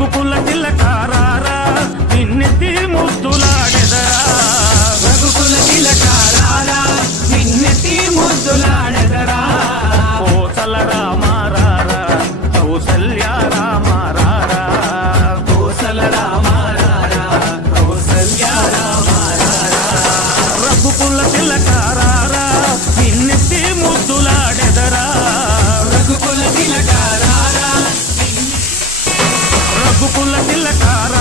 రఘుకుల తిలకారారా నిన్నెత్తి ముద్దులాడెదరా రఘుకుల తిలకారారా నిన్నెత్తి ముద్దులాడెదరా కోసల రామారారా కౌసల్య రామారారా కోసల రామారారా కౌసల్య రామారారా రఘుకుల తిలకారారా నిన్నెత్తి ముద్దులాడెదరా రఘుకుల తిలకారారా రఘుకుల తిలకారా